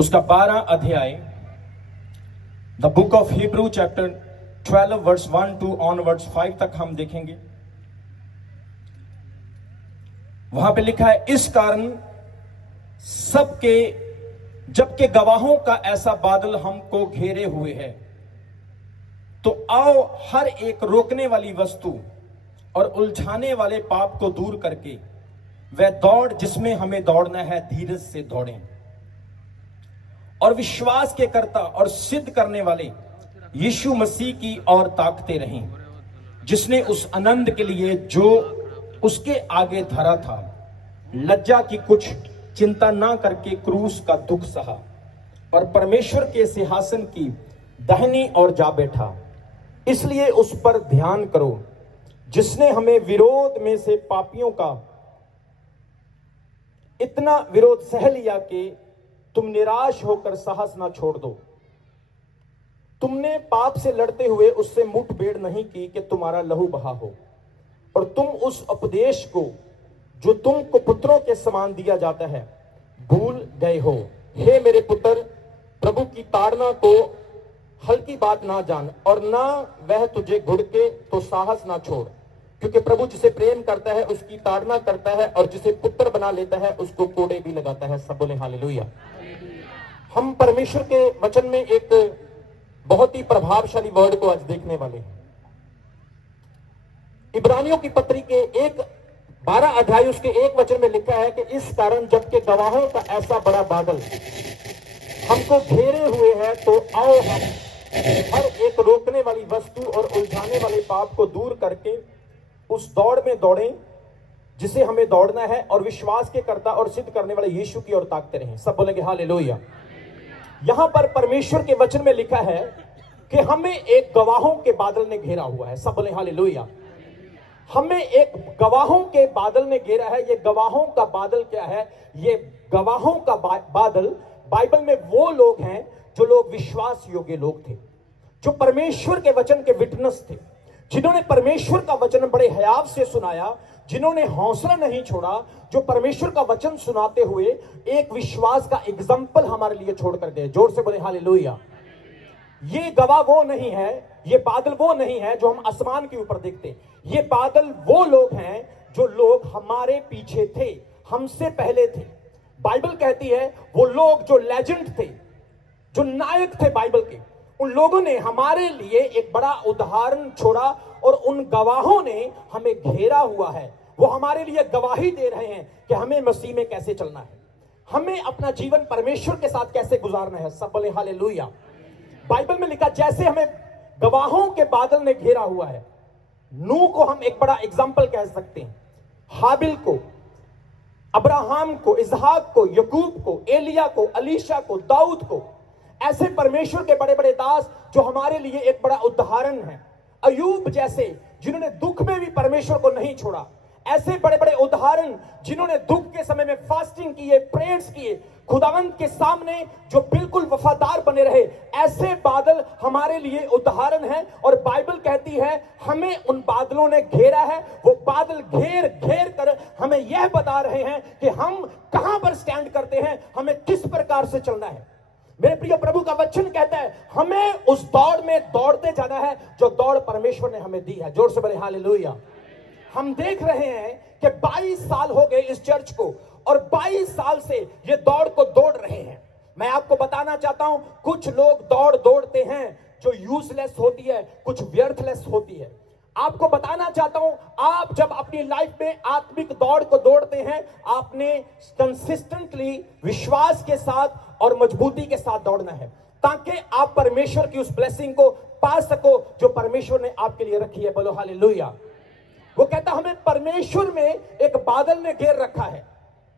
उसका 12 अध्याय, the book of Hebrew chapter 12 verse 1 to onwards 5 तक हम देखेंगे। वहां पे लिखा है, इस कारण सबके जबकि गवाहों का ऐसा बादल हमको घेरे हुए है, तो आओ हर एक रोकने वाली वस्तु और उलझाने वाले पाप को दूर करके वह दौड़ जिसमें हमें दौड़ना है धीरज से दौड़ें, और विश्वास के कर्ता और सिद्ध करने वाले यीशु मसीह की ओर ताकते रहें, जिसने उस आनंद के लिए जो उसके आगे धरा था लज्जा की कुछ चिंता ना करके क्रूस का दुख सहा और परमेश्वर के सिंहासन की दाहिनी ओर जा बैठा। इसलिए उस पर ध्यान करो जिसने हमें विरोध में से पापियों का इतना विरोध सह लिया कि तुम निराश होकर साहस ना छोड़ दो। तुमने पाप से लड़ते हुए उससे मुठभेड़ नहीं की कि तुम्हारा लहू बहा हो, और तुम उस उपदेश को जो तुमको पुत्रों के समान दिया जाता है भूल गए हो। हे मेरे पुत्र, प्रभु की ताड़ना को हल्की बात ना जान, और ना वह तुझे घुड़के तो साहस ना छोड़, क्योंकि प्रभु जिसे प्रेम करता है उसकी ताड़ना करता है, और जिसे पुत्र बना लेता है उसको कोड़े भी लगाता है। सब बोले हालेलुया। हम परमेश्वर के वचन में एक बहुत ही प्रभावशाली वर्ड को आज देखने वाले हैं। इब्रानियों की पत्री के 12 अध्याय उसके 1 वचन में लिखा है कि इस कारण जबकि गवाहों का ऐसा बड़ा बादल हमको घेरे हुए है, तो आओ हम हर एक रोकने वाली वस्तु और उलझाने वाले पाप को दूर करके उस दौड़ में दौड़ें जिसे हमें दौड़ना है, और विश्वास के कर्ता और सिद्ध करने वाले यीशु की ओर ताकते रहें। सब बोलेंगे हालेलुया। यहां पर परमेश्वर के वचन में लिखा है कि हमें एक गवाहों के बादल ने घेरा हुआ है। सब बोले हालेलुया। हमें एक गवाहों के बादल ने घेरा है। ये गवाहों का बादल क्या है? ये गवाहों का बादल बाइबल में वो लोग हैं जो लोग विश्वास योग्य लोग थे, जो परमेश्वर के वचन के विटनेस थे, जिन्होंने परमेश्वर का वचन बड़े हयाव से सुनाया, जिन्होंने हौसला नहीं छोड़ा, जो परमेश्वर का वचन सुनाते हुए एक विश्वास का एग्जाम्पल हमारे लिए छोड़कर गए। जोर से बोले हालेलुया। ये गवाह वो नहीं है, ये बादल वो नहीं है जो हम आसमान के ऊपर देखते। ये बादल वो लोग हैं जो लोग हमारे पीछे थे, हमसे पहले थे। बाइबल कहती है वो लोग जो लेजेंड थे, जो नायक थे बाइबल के, उन लोगों ने हमारे लिए एक बड़ा उदाहरण छोड़ा, और उन गवाहों ने हमें घेरा हुआ है। वो हमारे लिए गवाही दे रहे हैं कि हमें मसीह में कैसे चलना है, हमें अपना जीवन परमेश्वर के साथ कैसे गुजारना है। सब बोले हालेलुया। बाइबल में लिखा जैसे हमें गवाहों के बादल ने घेरा हुआ है। नूह को हम एक बड़ा एग्जाम्पल कह सकते हैं, हाबिल को, अब्राहम को, इसहाक को, यकूब को, एलिया को, अलीशा को, दाऊद को, ऐसे परमेश्वर के बड़े बड़े दास जो हमारे लिए एक बड़ा उदाहरण है। अयूब जैसे जिन्होंने दुख में भी परमेश्वर को नहीं छोड़ा, ऐसे बड़े बड़े उदाहरण जिन्होंने दुख के समय में फास्टिंग किए, प्रेयर्स किए, खुदावंत के सामने जो बिल्कुल वफादार बने रहे, ऐसे बादल हमारे लिए उदाहरण है। और बाइबल कहती है हमें उन बादलों ने घेरा है। वो बादल घेर घेर कर हमें यह बता रहे हैं कि हम कहां पर स्टैंड करते हैं, हमें किस प्रकार से चलना है। मेरे प्रिय, प्रभु का वचन कहता है हमें उस दौड़ में दौड़ते जाना है जो दौड़ परमेश्वर ने हमें दी है। जोर से बोले हालेलुया। हम देख रहे हैं कि 22 साल हो गए इस चर्च को, और 22 साल से ये दौड़ को दौड़ रहे हैं। मैं आपको बताना चाहता हूं, कुछ लोग दौड़ते हैं जो यूजलेस होती है, कुछ व्यर्थलेस होती है। आपको बताना चाहता हूं, आप जब अपनी लाइफ में आत्मिक दौड़ को दौड़ते हैं, आपने कंसिस्टेंटली विश्वास के साथ और मजबूती के साथ दौड़ना है, ताकि आप परमेश्वर की उस ब्लेसिंग को पा सको जो परमेश्वर ने आपके लिए रखी है। बोलो हालेलुया। वो कहता हमें परमेश्वर में एक बादल ने घेर रखा है।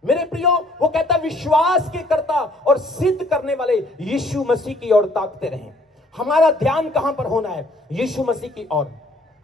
मेरे प्रियो, वो कहता विश्वास के कर्ता और सिद्ध करने वाले यीशु मसीह की ओर ताकते रहें। हमारा ध्यान कहां पर होना है? यीशु मसीह की ओर।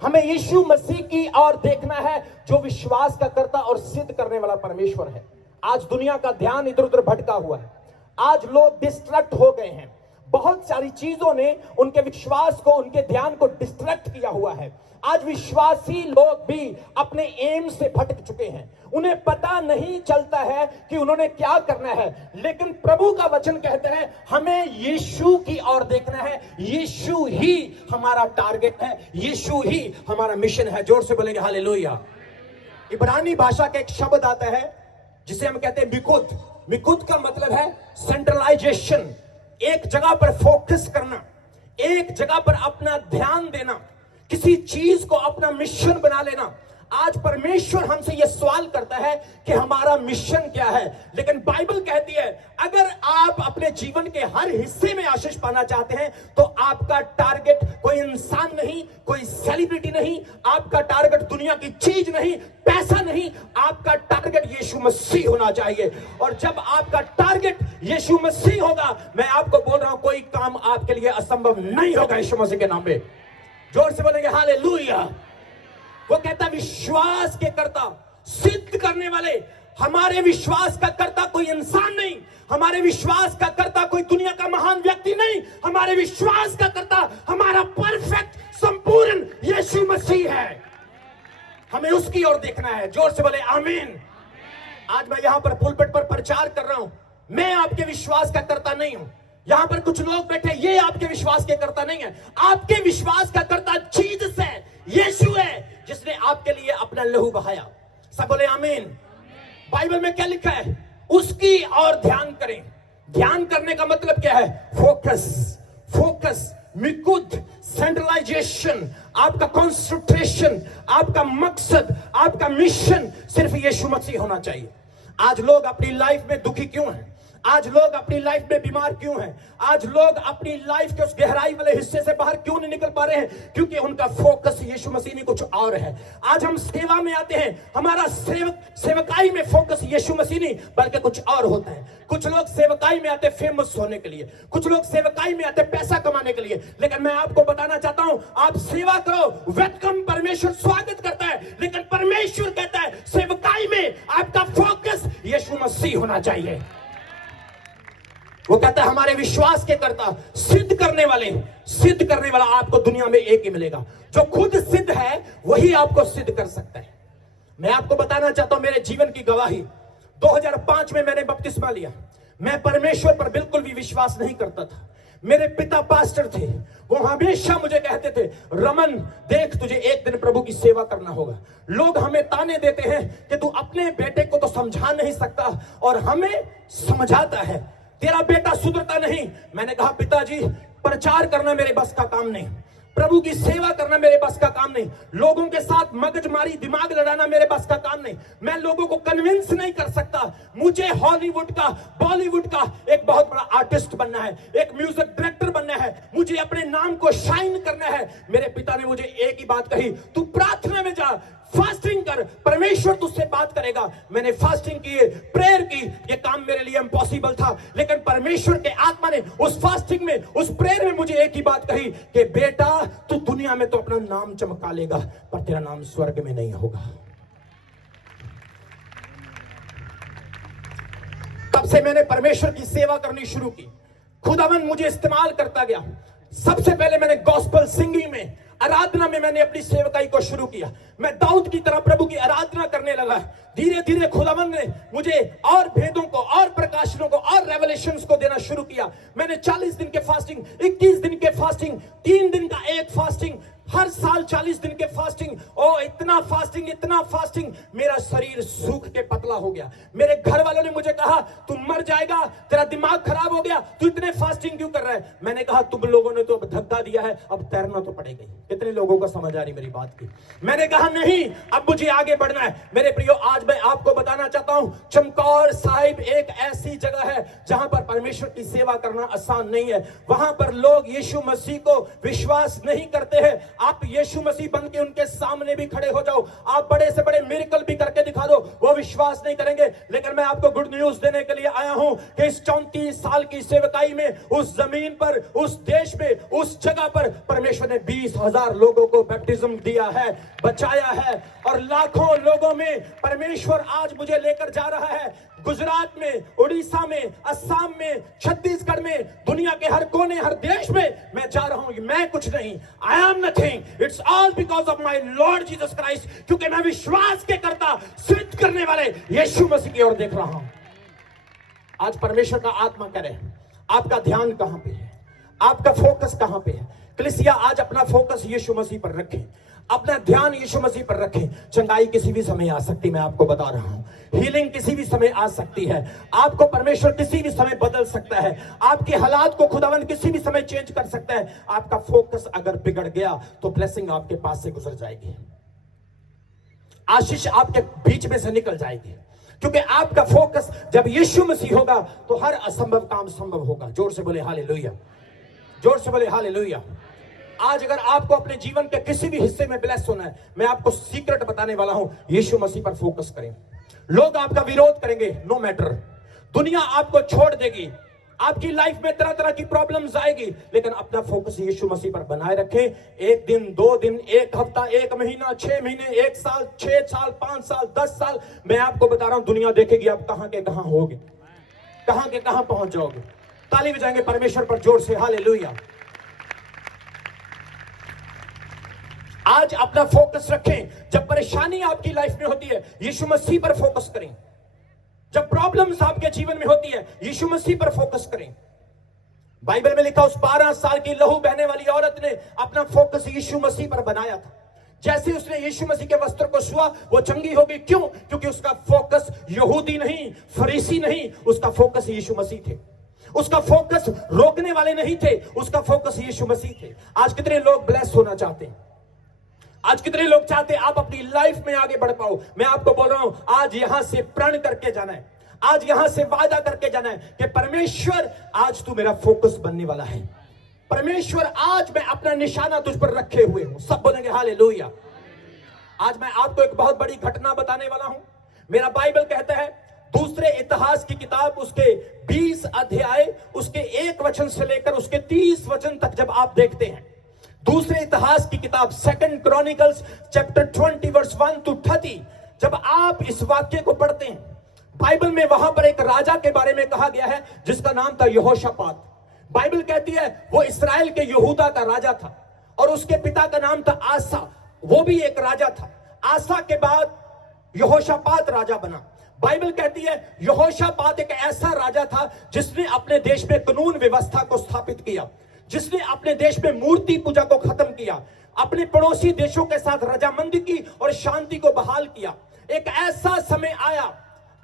हमें यीशु मसीह की ओर देखना है जो विश्वास का कर्ता और सिद्ध करने वाला परमेश्वर है। आज दुनिया का ध्यान इधर उधर भटका हुआ है। आज लोग डिस्ट्रैक्ट हो गए हैं। बहुत सारी चीजों ने उनके विश्वास को, उनके ध्यान को डिस्ट्रैक्ट किया हुआ है। आज विश्वासी लोग भी अपने एम से भटक चुके हैं, उन्हें पता नहीं चलता है कि उन्होंने क्या करना है। लेकिन प्रभु का वचन कहता है हमें यीशु की ओर देखना है, यीशु ही हमारा टारगेट है, यीशु ही हमारा मिशन है। जोर से बोलेंगे हालेलुया। इब्रानी भाषा का एक शब्द आता है जिसे हम कहते हैं मिकुद। मिकुद का मतलब है सेंट्रलाइजेशन, एक जगह पर फोकस करना, एक जगह पर अपना ध्यान देना, किसी चीज को अपना मिशन बना लेना। आज परमेश्वर हमसे यह सवाल करता है कि हमारा मिशन क्या है। लेकिन बाइबल कहती है अगर आप अपने जीवन के हर हिस्से में आशीष पाना चाहते हैं तो आपका टारगेट कोई इंसान नहीं, कोई सेलिब्रिटी नहीं, आपका टारगेट दुनिया की चीज नहीं, पैसा नहीं, आपका टारगेट यीशु मसीह होना चाहिए। और जब आपका टारगेट यीशु मसीह होगा, मैं आपको बोल रहा हूं कोई काम आपके लिए असंभव नहीं होगा यीशु मसीह के नाम पे। जोर से बोलेंगे हालेलुया। वो कहता विश्वास के कर्ता, सिद्ध करने वाले। हमारे विश्वास का कर्ता कोई इंसान नहीं, हमारे विश्वास का कर्ता कोई दुनिया का महान व्यक्ति नहीं, हमारे विश्वास का कर्ता हमारा परफेक्ट संपूर्ण यीशु मसीह है। हमें उसकी ओर देखना है। जोर से बोले आमीन। आज मैं यहां पर पुलपिट पर प्रचार कर रहा हूं, मैं आपके विश्वास का कर्ता नहीं हूं। यहां पर कुछ लोग बैठे, ये आपके विश्वास के कर्ता नहीं है। आपके विश्वास का कर्ता जीसस है, यीशु है, जिसने आपके लिए अपना लहू बहाया। सब बोले आमीन। बाइबल में क्या लिखा है? उसकी ओर ध्यान करें। ध्यान करने का मतलब क्या है? फोकस, फोकस, मिकुद, सेंट्रलाइजेशन, आपका कॉन्सेंट्रेशन, आपका मकसद, आपका मिशन सिर्फ यीशु मसीह होना चाहिए। आज लोग अपनी लाइफ में दुखी क्यों हैं? आज लोग अपनी लाइफ में बीमार क्यों हैं? आज लोग अपनी लाइफ के उस गहराई वाले हिस्से से बाहर क्यों नहीं निकल पा रहे हैं? क्योंकि उनका फोकस यीशु मसीह में कुछ और है। आज हम सेवा में आते हैं, हमारा सेवकाई में फोकस यीशु मसीह नहीं बल्कि कुछ और होता है। कुछ लोग सेवकाई में आते फेमस होने के लिए, कुछ लोग सेवकाई में आते पैसा कमाने के लिए। लेकिन मैं आपको बताना चाहता हूं, आप सेवा करो, वेलकम, परमेश्वर स्वागत करता है। लेकिन परमेश्वर कहता है सेवकाई में आपका फोकस यीशु मसीह होना चाहिए। वो कहता है हमारे विश्वास के कर्ता, सिद्ध करने वाले। सिद्ध करने वाला आपको दुनिया में एक ही मिलेगा। जो खुद सिद्ध है वही आपको सिद्ध कर सकता है। मैं आपको बताना चाहता हूं मेरे जीवन की गवाही। 2005 में मैंने बपतिस्मा लिया। मैं परमेश्वर पर बिल्कुल भी विश्वास नहीं करता था। मेरे पिता पास्टर थे, वो हमेशा मुझे कहते थे रमन देख, तुझे एक दिन प्रभु की सेवा करना होगा। लोग हमें ताने देते हैं कि तू अपने बेटे को तो समझा नहीं सकता और हमें समझाता है, तेरा बेटा सुधरता नहीं। मैंने कहा पिताजी, प्रचार करना मेरे बस का काम नहीं, प्रभु की सेवा करना मेरे बस का काम नहीं, लोगों के साथ मगजमारी, दिमाग लड़ाना मेरे बस का काम नहीं। मैं लोगों को कन्विंस नहीं कर सकता। मुझे हॉलीवुड का, बॉलीवुड का एक बहुत बड़ा आर्टिस्ट बनना है, एक म्यूजिक डायरेक्टर बनना है, मुझे अपने नाम को शाइन करना है। मेरे पिता ने मुझे एक ही बात कही, तू प्रार्थना में जा, फास्टिंग कर, परमेश्वर तुझसे बात करेगा। मैंने फास्टिंग की, प्रेयर की, ये काम मेरे लिए इम्पॉसिबल था। लेकिन परमेश्वर के आत्मा ने उस फास्टिंग में, उस प्रेयर में मुझे एक ही बात कही कि बेटा तू दुनिया में तो अपना नाम चमका लेगा पर तेरा नाम स्वर्ग में नहीं होगा। तब से मैंने परमेश्वर की सेवा करनी शुरू की। खुदावन मुझे इस्तेमाल करता गया। सबसे पहले मैंने गॉस्पेल सिंगिंग में, आराधना में मैंने अपनी सेवकाई को शुरू किया। मैं दाऊद की तरह प्रभु की आराधना करने लगा। धीरे धीरे खुदावन ने मुझे और भेदों को, और प्रकाशनों को, और रेवलेशंस को देना शुरू किया। मैंने 40 दिन के फास्टिंग, 21 दिन के फास्टिंग, 3 दिन का एक फास्टिंग, हर साल 40 दिन के फास्टिंग। ओ इतना फास्टिंग, इतना फास्टिंग, मेरा शरीर सूख के पतला हो गया। मेरे घर वालों ने मुझे कहा तू मर जाएगा, तेरा दिमाग खराब हो गया, तू इतने फास्टिंग क्यों कर रहा है? मैंने कहा तुम लोगों ने तो अब धक्का दिया है, अब तैरना तो पड़ेगा। कितने लोगों को समझ आ रही मेरी बात की? मैंने कहा नहीं, अब मुझे आगे बढ़ना है। मेरे प्रियो, आज मैं आपको बताना चाहता हूं, चमकौर साहिब एक ऐसी जगह है जहां पर परमेश्वर की सेवा करना आसान नहीं है। वहां पर लोग यीशु मसीह को विश्वास नहीं करते हैं। आप यीशु मसीह बन के उनके सामने भी खड़े हो जाओ, आप बड़े से बड़े मिरेकल भी करके दिखा दो, वो विश्वास नहीं करेंगे। लेकिन मैं आपको गुड न्यूज देने के लिए आया हूं कि इस 34 साल की सेवकाई में, उस जमीन पर, उस देश में, उस जगह पर परमेश्वर ने 20,000 लोगों को बैप्टिज्म दिया है, बचाया है। और लाखों लोगों में परमेश्वर आज मुझे लेकर जा रहा है। गुजरात में, उड़ीसा में, असम में, छत्तीसगढ़ में, दुनिया के हर कोने में, हर देश में मैं जा रहा हूं, मैं कुछ नहीं, I am nothing, it's all because of my lord Jesus Christ, क्योंकि मैं विश्वास के करता सिद्ध करने वाले यीशु मसीह की ओर देख रहा हूं। आज परमेश्वर का आत्मा करे, आपका ध्यान कहां पे है, आपका फोकस कहां पे है? कलीसिया आज अपना फोकस यीशु मसीह पर रखें, अपना ध्यान यीशु मसीह पर रखें। चंगाई किसी भी समय आ सकती, मैं आपको बता रहा हूं, हीलिंग किसी भी समय आ सकती है, आपको परमेश्वर किसी भी समय बदल सकता है, आपके हालात को खुदावंद किसी भी समय चेंज कर सकता है। आपका फोकस अगर बिगड़ गया तो ब्लेसिंग आपके पास से गुजर जाएगी, आशीष आपके बीच में से निकल जाएगी, क्योंकि आपका फोकस जब यीशु मसीह होगा तो हर असंभव काम संभव होगा। जोर से बोले हालेलुया, जोर से बोले हालेलुया। आज अगर आपको अपने जीवन के किसी भी हिस्से में ब्लेस होना है, मैं आपको सीक्रेट बताने वाला हूं, यीशु मसीह पर फोकस करें। लोग आपका विरोध करेंगे, नो मैटर, दुनिया आपको छोड़ देगी, आपकी लाइफ में तरह तरह की प्रॉब्लम्स आएगी, लेकिन अपना फोकस यीशु मसीह पर बनाए रखें। एक दिन, 2 दिन, 1 हफ्ता, 1 महीना, 6 महीने, 1 साल, 6 साल, 5 साल, 10 साल, मैं आपको बता रहा हूं, दुनिया देखेगी आप कहां के कहां होगे, कहां के कहां पहुंच जाओगे। ताली बजाएंगे परमेश्वर पर जोर से हालेलुया। आज अपना फोकस रखें। जब परेशानी आपकी लाइफ में होती है, यीशु मसीह पर फोकस करें। जब प्रॉब्लम्स आपके जीवन में होती है, यीशु मसीह पर फोकस करें। बाइबल में लिखा, उस 12 साल की लहू बहने वाली औरत ने अपना फोकस यीशु मसीह पर बनाया था। जैसे उसने यीशु मसीह के वस्त्र को छुआ, वो चंगी हो गई। क्यों? क्योंकि उसका फोकस यहूदी नहीं, फरीसी नहीं, उसका फोकस यीशु मसीह थे। उसका फोकस रोकने वाले नहीं थे, उसका फोकस यीशु मसीह थे। आज कितने लोग ब्लेस होना चाहते हैं? आज कितने लोग चाहते हैं आप अपनी लाइफ में आगे बढ़ पाओ? मैं आपको बोल रहा हूं, आज यहां से प्रण करके जाना है, आज यहां से वादा करके जाना है कि परमेश्वर आज तू मेरा फोकस बनने वाला है। परमेश्वर आज मैं अपना निशाना तुझ पर रखे हुए हूं। सब बोलेंगे हालेलुया। आज मैं आपको एक बहुत बड़ी घटना बताने वाला हूं। मेरा बाइबल कहता है, दूसरे इतिहास की किताब उसके 20 अध्याय उसके 1 वचन से लेकर उसके 30 वचन तक जब आप देखते हैं, दूसरे इतिहास की किताब 2 क्रॉनिकल्स चैप्टर 20 वर्स 1 to 30, जब आप इस वाक्य को पढ़ते हैं, बाइबल में वहां पर एक राजा के बारे में कहा गया है जिसका नाम था यहोशापात। बाइबल कहती है वो इस्राएल के यहूदा का राजा था और उसके पिता का नाम था आसा, वो भी एक राजा था। आसा के बाद यहोशापात राजा बना। बाइबल कहती है यहोशापात एक ऐसा राजा था जिसने अपने देश में कानून व्यवस्था को स्थापित किया, जिसने अपने देश में मूर्ति पूजा को खत्म किया, अपने पड़ोसी देशों के साथ रजामंदी की और शांति को बहाल किया। एक ऐसा समय आया,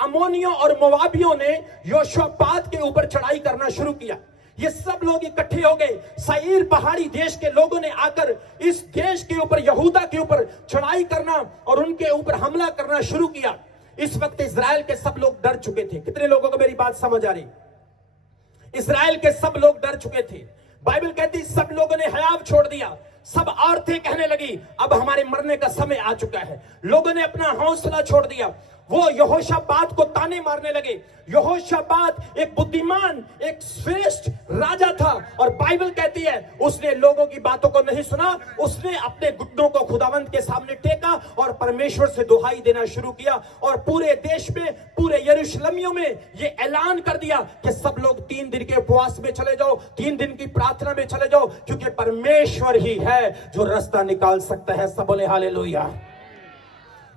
अमोनियों और मोवाबियों ने यहोशापात के ऊपर चढ़ाई करना शुरू किया। ये सब लोग इकट्ठे हो गए। सईर पहाड़ी देश के लोगों ने आकर इस देश के ऊपर, यहूदा के ऊपर चढ़ाई करना और उनके ऊपर हमला करना शुरू किया। इस वक्त इजराइल के सब लोग डर चुके थे। कितने लोगों को मेरी बात समझ आ रही? इजराइल के सब लोग डर चुके थे। बाइबल कहती सब लोगों ने हयाव छोड़ दिया। सब औरतें कहने लगी अब हमारे मरने का समय आ चुका है। लोगों ने अपना हौसला छोड़ दिया। वो यहोशापात को ताने मारने लगे। यहोशापात एक बुद्धिमान, एक श्रेष्ठ राजा था और बाइबल कहती है उसने लोगों की बातों को नहीं सुना। उसने अपने घुटनों को खुदावंत के सामने टेका और परमेश्वर से दुहाई देना शुरू किया और पूरे देश में, पूरे यरूशलेमियों में ये ऐलान कर दिया कि सब लोग 3 दिन के उपवास में चले जाओ, 3 दिन की प्रार्थना में चले जाओ, क्योंकि परमेश्वर ही है जो रास्ता निकाल सकता है। सब बोले हालेलुया।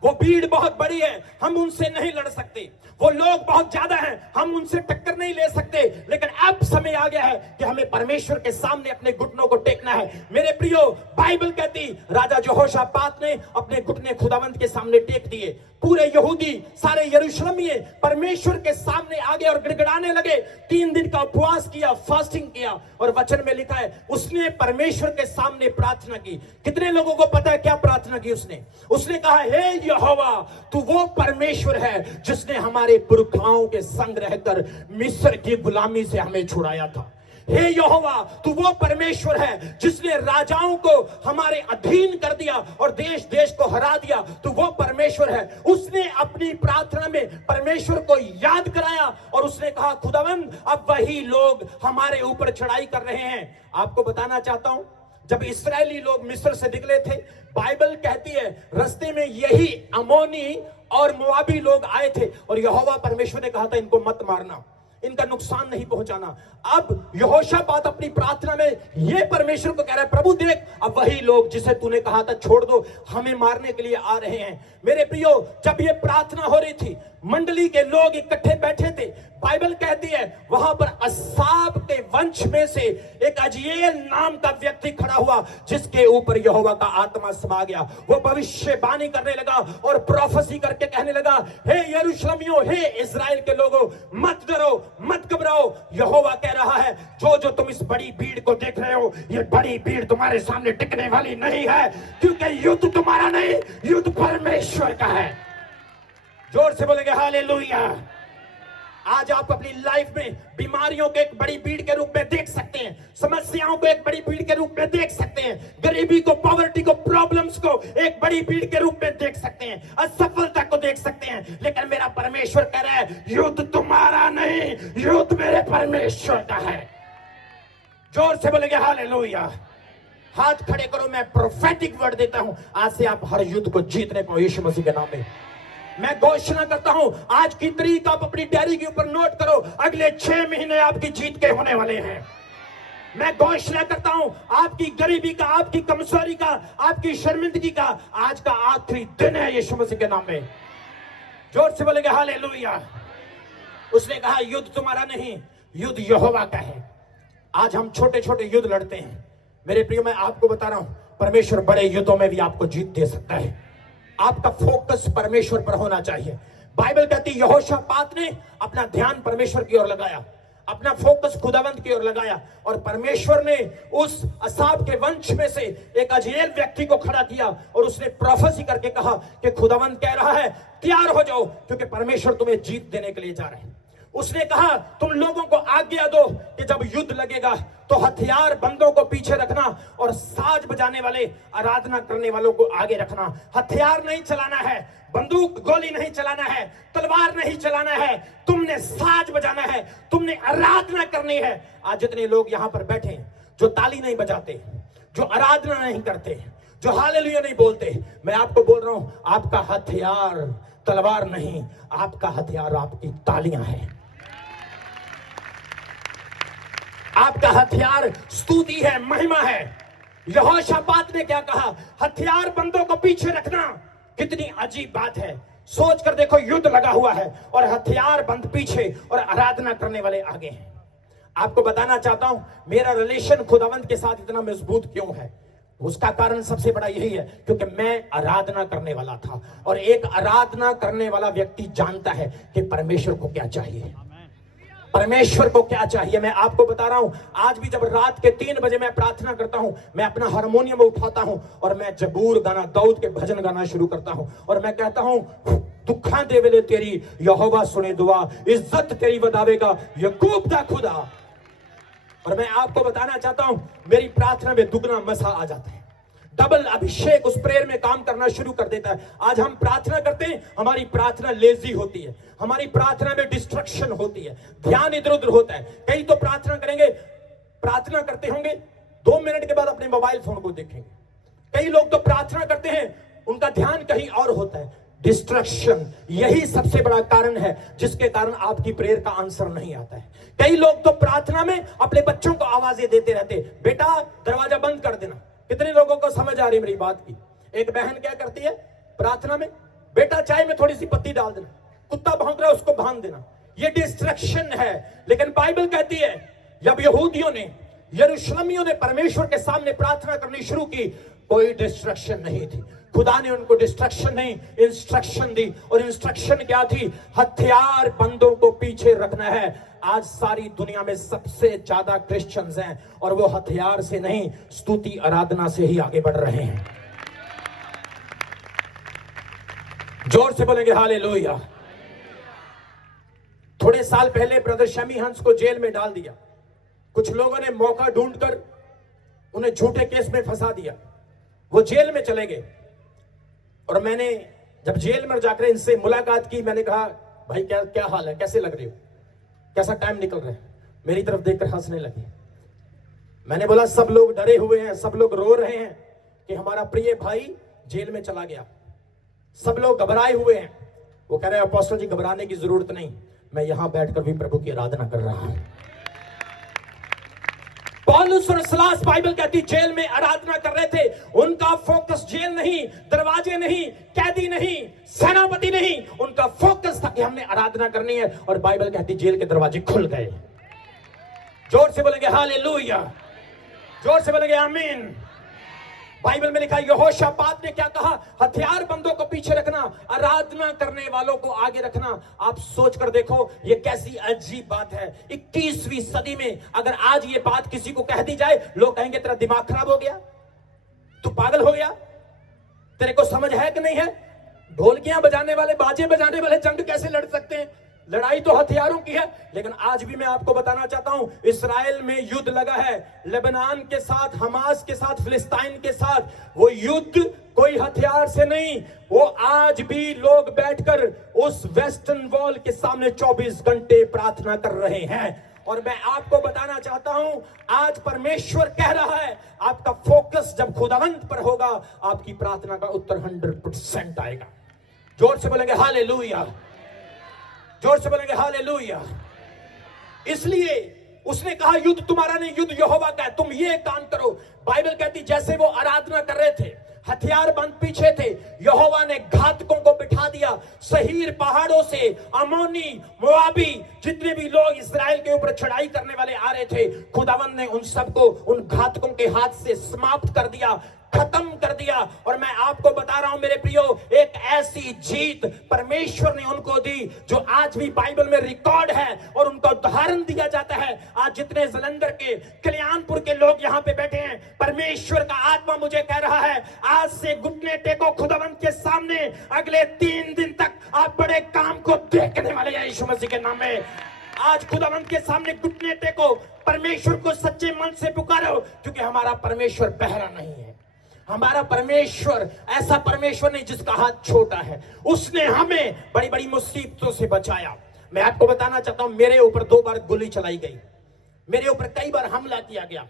वो भीड़ बहुत बड़ी है, हम उनसे नहीं लड़ सकते। वो लोग बहुत ज्यादा हैं, हम उनसे टक्कर नहीं ले सकते। लेकिन अब समय आ गया है कि हमें परमेश्वर के सामने अपने घुटनों को टेकना है। मेरे प्रियो, बाइबल कहती राजा यहोशापात ने अपने घुटने खुदावंत के सामने टेक दिए। पूरे यहूदी, सारे यरूशलेमी परमेश्वर के सामने आ गए और गिड़गिड़ाने लगे। 3 दिन का उपवास किया, फास्टिंग किया और वचन में लिखा है उसने परमेश्वर के सामने प्रार्थना की। कितने लोगों को पता है क्या प्रार्थना की उसने? उसने कहा, हे यहोवा, तू वो परमेश्वर है जिसने हमारे पुरखाओं के संग रहकर मिस्र की गुलामी से हमें छुड़ाया था। हे यहोवा, तू वो परमेश्वर है जिसने राजाओं को हमारे अधीन कर दिया और देश देश को हरा दिया। तू वो परमेश्वर है। उसने अपनी प्रार्थना में परमेश्वर को याद कराया और उसने कहा, खुदावंद, अब वही लोग हमारे ऊपर चढ़ाई कर रहे हैं। आपको बताना चाहता हूं, जब इस्राएली लोग मिस्र से निकले थे, बाइबल कहती है रास्ते में यही अमोनी और मोआबी लोग आए थे और यहोवा परमेश्वर ने कहा था इनको मत मारना। इनका नुकसान नहीं पहुंचाना। अब यहोशापात अपनी प्रार्थना में ये परमेश्वर को कह रहा है, प्रभु देख, अब वही लोग जिसे तूने कहा था छोड़ दो, हमें मारने के लिए आ रहे हैं। मेरे प्रियो, जब ये प्रार्थना हो रही थी, मंडली के लोग इकट्ठे बैठे थे। बाइबल कहती है वहां पर असाब के वंश में से एक अजीएल नाम का व्यक्ति खड़ा हुआ, जिसके ऊपर यहोवा का आत्मा समा गया। वो भविष्यवाणी करने लगा और प्रोफेसी करके कहने लगा, हे यरूशलेमियों, हे इस्राएल के लोगों, मत डरो, मत घबराओ। यहोवा कह रहा है, जो तुम इस बड़ी भीड़ को देख रहे हो, ये बड़ी भीड़ तुम्हारे सामने टिकने वाली नहीं है, क्योंकि युद्ध तुम्हारा नहीं, युद्ध परमेश्वर का है। जोर से बोलेंगे हालेलुया। आज आप अपनी लाइफ में बीमारियों को एक बड़ी भीड़ के रूप में देख सकते हैं, समस्याओं को एक बड़ी भीड़ के रूप में देख सकते हैं, गरीबी को, पॉवर्टी को, प्रॉब्लम्स को एक बड़ी भीड़ के रूप में देख सकते हैं, असफलता को देख सकते हैं। लेकिन मेरा परमेश्वर कह रहा है, युद्ध तुम्हारा नहीं, युद्ध मेरे परमेश्वर का है। जोर से बोलेंगे हालेलुया। हाथ खड़े करो, मैं प्रोफेटिक वर्ड देता हूं, आज से आप हर युद्ध को जीतने पाओ यीशु मसीह के नाम में। मैं घोषणा करता हूं, आज की तारीख आप अपनी डायरी के ऊपर नोट करो, अगले 6 महीने आपकी जीत के होने वाले हैं। मैं घोषणा करता हूं, आपकी गरीबी का, आपकी कमजोरी का, आपकी शर्मिंदगी का आज का आखिरी दिन है यीशु मसीह के नाम में। जोर से बोलेंगे हालेलुया। उसने कहा, युद्ध तुम्हारा नहीं, युद्ध यहोवा का है। आज हम छोटे छोटे युद्ध लड़ते हैं। मेरे प्रियो, मैं आपको बता रहा हूं, परमेश्वर बड़े युद्धों में भी आपको जीत दे सकता है। आपका फोकस परमेश्वर पर होना चाहिए। बाइबल कहती है यहोशापात ने अपना ध्यान परमेश्वर की ओर लगाया, अपना फोकस खुदावंत की ओर लगाया, और परमेश्वर ने उस असाब के वंश में से एक अजीएल व्यक्ति को खड़ा किया और उसने प्रोफेसी करके कहा कि खुदावंत कह रहा है, तैयार हो जाओ, क्योंकि परमेश्वर तुम्हें जीत देने के लिए जा रहे हैं। उसने कहा, तुम लोगों को आज्ञा दो कि जब युद्ध लगेगा तो हथियार बंदों को पीछे रखना और साज बजाने वाले, आराधना करने वालों को आगे रखना। हथियार नहीं चलाना है, बंदूक गोली नहीं चलाना है, तलवार नहीं चलाना है, तुमने साज बजाना है, तुमने आराधना करनी है। आज जितने लोग यहां पर बैठे हैं जो ताली नहीं बजाते, जो आराधना नहीं करते, जो हालेलुया नहीं बोलते, मैं आपको बोल रहा हूं, आपका हथियार तलवार नहीं, आपका हथियार आपकी तालियां हैं। आपका हथियार स्तुति है, महिमा है। यहोशापात ने क्या कहा, हथियार बंदों को पीछे रखना। कितनी अजीब बात है, सोच कर देखो, युद्ध लगा हुआ है और हथियार बंद पीछे और आराधना करने वाले आगे हैं। आपको बताना चाहता हूं, मेरा रिलेशन खुदावंत के साथ इतना मजबूत क्यों है। उसका कारण सबसे बड़ा यही है, क्योंकि मैं आराधना करने वाला था, और एक आराधना करने वाला व्यक्ति जानता है कि परमेश्वर को क्या चाहिए, परमेश्वर को क्या चाहिए। मैं आपको बता रहा हूं, आज भी जब रात के 3 बजे मैं प्रार्थना करता हूं, मैं अपना हारमोनियम उठाता हूं और मैं जबूर गाना, दाऊद के भजन गाना शुरू करता हूं, और मैं कहता हूं, दुखा दे वेले तेरी यहोवा सुने दुआ, इज्जत तेरी वधावेगा यकूब दा खुदा। और मैं आपको बताना चाहता हूं, मेरी प्रार्थना में दुगना मसा आ जाता है, डबल अभिषेक उस प्रेयर में काम करना शुरू कर देता है। आज हम प्रार्थना करते हैं, हमारी प्रार्थना लेजी होती है, हमारी प्रार्थना में डिस्ट्रक्शन होती है, ध्यान इधर उधर होता है। कई तो प्रार्थना करेंगे, प्रार्थना करते होंगे, 2 मिनट के बाद अपने मोबाइल फोन को देखेंगे। कई लोग तो प्रार्थना करते हैं, उनका ध्यान कहीं और होता है, डिस्ट्रक्शन। यही सबसे बड़ा कारण है जिसके कारण आपकी प्रेयर का आंसर नहीं आता है। कई लोग तो प्रार्थना में अपने बच्चों को आवाजें देते रहते, बेटा दरवाजा बंद कर देना। कितने लोगों को समझ आ रही मेरी बात की। एक बहन क्या करती है प्रार्थना में, बेटा चाय में थोड़ी सी पत्ती डाल देना, कुत्ता भौंक रहा है उसको भान देना। ये डिस्ट्रक्शन है। लेकिन बाइबल कहती है, जब यहूदियों ने, यरूशलेमियों ने परमेश्वर के सामने प्रार्थना करनी शुरू की, कोई डिस्ट्रक्शन नहीं थी। खुदा ने उनको डिस्ट्रक्शन नहीं, इंस्ट्रक्शन दी। और इंस्ट्रक्शन क्या थी, हथियार बंदों को पीछे रखना है। आज सारी दुनिया में सबसे ज्यादा क्रिश्चियंस हैं और वो हथियार से नहीं, स्तुति आराधना से ही आगे बढ़ रहे हैं। जोर से बोलेंगे हालेलुया। थोड़े साल पहले ब्रदर शमी हंस को जेल में डाल दिया। कुछ लोगों ने मौका ढूंढकर उन्हें झूठे केस में फंसा दिया। वो जेल में चले गए और मैंने जब जेल में जाकर इनसे मुलाकात की, मैंने कहा, भाई क्या हाल है, कैसे लग रहे हो, कैसा टाइम निकल रहा है। मेरी तरफ देखकर हंसने लगे। मैंने बोला, सब लोग डरे हुए हैं, सब लोग रो रहे हैं कि हमारा प्रिय भाई जेल में चला गया। सब लोग घबराए हुए हैं। वो कह रहे हैं, अपोस्टल जी घबराने की जरूरत नहीं, मैं यहां बैठकर भी प्रभु की आराधना कर रहा हूं। पौलुस और सिलास, बाइबल कहती, जेल में आराधना कर रहे थे। उनका फोकस जेल नहीं, दरवाजे नहीं, कैदी नहीं, सेनापति नहीं, उनका फोकस था कि हमने आराधना करनी है। और बाइबल कहती जेल के दरवाजे खुल गए। जोर से बोलेंगे हालेलुया, जोर से बोलेंगे आमीन। बाइबल में लिखा है, यहोशापात ने क्या कहा? हथियार बंदों को पीछे रखना, आराधना करने वालों को आगे रखना। आप सोच कर देखो ये कैसी अजीब बात है। 21वीं सदी में अगर आज ये बात किसी को कह दी जाए, लोग कहेंगे तेरा दिमाग खराब हो गया, तू पागल हो गया, तेरे को समझ है कि नहीं है? ढोलकियां बजाने वाले, बाजे बजाने वाले जंग कैसे लड़ सकते हैं? लड़ाई तो हथियारों की है। लेकिन आज भी मैं आपको बताना चाहता हूं, इस्राएल में युद्ध लगा है, लेबनान के साथ, हमास के साथ, फिलिस्तीन के साथ। वो युद्ध कोई हथियार से नहीं, वो आज भी लोग बैठकर उस वेस्टर्न वॉल के सामने 24 घंटे प्रार्थना कर रहे हैं। और मैं आपको बताना चाहता हूं, आज परमेश्वर कह रहा है, आपका फोकस जब खुदावंत पर होगा, आपकी प्रार्थना का उत्तर 100% आएगा। जोर से बोलेंगे हालेलुया, जोर से बोलेंगे हालेलुया। इसलिए उसने कहा युद्ध तुम्हारा नहीं, युद्ध यहोवा का है, तुम ये काम करो। बाइबल कहती जैसे वो आराधना कर रहे थे, हथियार बंद पीछे थे, यहोवा ने घातकों को बिठा दिया। सहीर पहाड़ों से अमोनी, मोआबी, जितने भी लोग इस्राएल के ऊपर चढ़ाई करने वाले आ रहे थे, खुदावंद ने उन सबको, उन घातकों के हाथ से समाप्त कर दिया, खत्म कर दिया। और मैं आपको बता रहा हूं मेरे प्रियो, एक ऐसी जीत परमेश्वर ने उनको दी जो आज भी बाइबल में रिकॉर्ड है और उनका उदाहरण दिया जाता है। आज जितने जलंधर के, कल्याणपुर के लोग यहां पे बैठे हैं, परमेश्वर का आत्मा मुझे कह रहा है, आज से घुटने टेको खुदावंत के सामने। अगले 3 दिन तक आप बड़े काम को देखने वाले हैं यीशु मसीह के नाम में। आज खुदावंत के सामने घुटने टेको, परमेश्वर को सच्चे मन से पुकारो, क्योंकि हमारा परमेश्वर बहरा नहीं है। हमारा परमेश्वर ऐसा परमेश्वर नहीं जिसका हाथ छोटा है। उसने हमें बड़ी बड़ी मुसीबतों से बचाया। मैं आपको बताना चाहता हूं, मेरे ऊपर 2 बार गोली चलाई गई, मेरे ऊपर कई बार हमला किया गया,